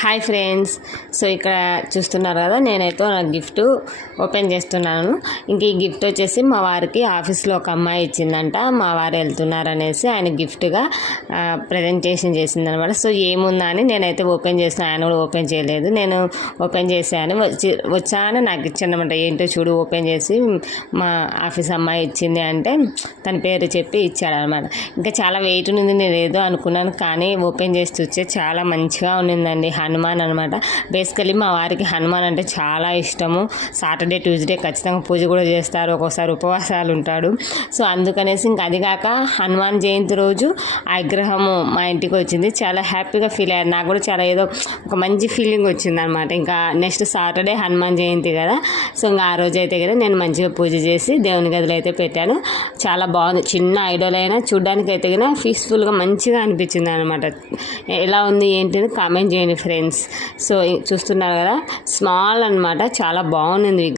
Hi friends. So ఇక్కడ చూస్తున్నారు కదా, నేనైతే నా గిఫ్ట్ ఓపెన్ చేస్తున్నాను. ఇంక ఈ గిఫ్ట్ వచ్చేసి మా వారికి ఆఫీస్లో ఒక అమ్మాయి ఇచ్చిందంట. మా వారు వెళ్తున్నారనేసి ఆయన గిఫ్ట్గా ప్రజెంటేషన్ చేసిందనమాట. సో ఏముందా అని నేనైతే ఓపెన్ చేసిన, ఆయన కూడా ఓపెన్ చేయలేదు. నేను ఓపెన్ చేశాను. వచ్చాను నాకు ఇచ్చానమాట. ఏంటో చూడు ఓపెన్ చేసి మా ఆఫీస్ అమ్మాయి ఇచ్చింది అంటే తన పేరు చెప్పి ఇచ్చాడనమాట. ఇంకా చాలా వెయిట్ ఉంది, నేను ఏదో అనుకున్నాను, కానీ ఓపెన్ చేసి చూస్తే చాలా మంచిగా ఉన్నిందండి. హనుమాన్ అనమాట. బేసికలీ మా వారికి హనుమాన్ అంటే చాలా ఇష్టము. సాటర్డే ట్యూస్డే ఖచ్చితంగా పూజ కూడా చేస్తారు, ఒక్కోసారి ఉపవాసాలు ఉంటాడు. సో అందుకనేసి ఇంకా అది కాక హనుమాన్ జయంతి రోజు ఆ విగ్రహము మా ఇంటికి వచ్చింది. చాలా హ్యాపీగా ఫీల్ అయ్యాను. నాకు కూడా చాలా ఏదో ఒక మంచి ఫీలింగ్ వచ్చింది అనమాట. ఇంకా నెక్స్ట్ సాటర్డే హనుమాన్ జయంతి కదా, సో ఇంకా ఆ రోజు అయితే కదా నేను మంచిగా పూజ చేసి దేవుని గదిలో అయితే పెట్టాను. చాలా బాగుంది. చిన్న ఐడల్ అయినా చూడ్డానికి అయితే కదా పీస్ఫుల్గా మంచిగా అనిపించింది అనమాట. ఎలా ఉంది ఏంటి అని కామెంట్ చేయండి ఫ్రెండ్స్. సో చూస్తున్నారు కదా, స్మాల్ అనమాట, చాలా బాగుంది.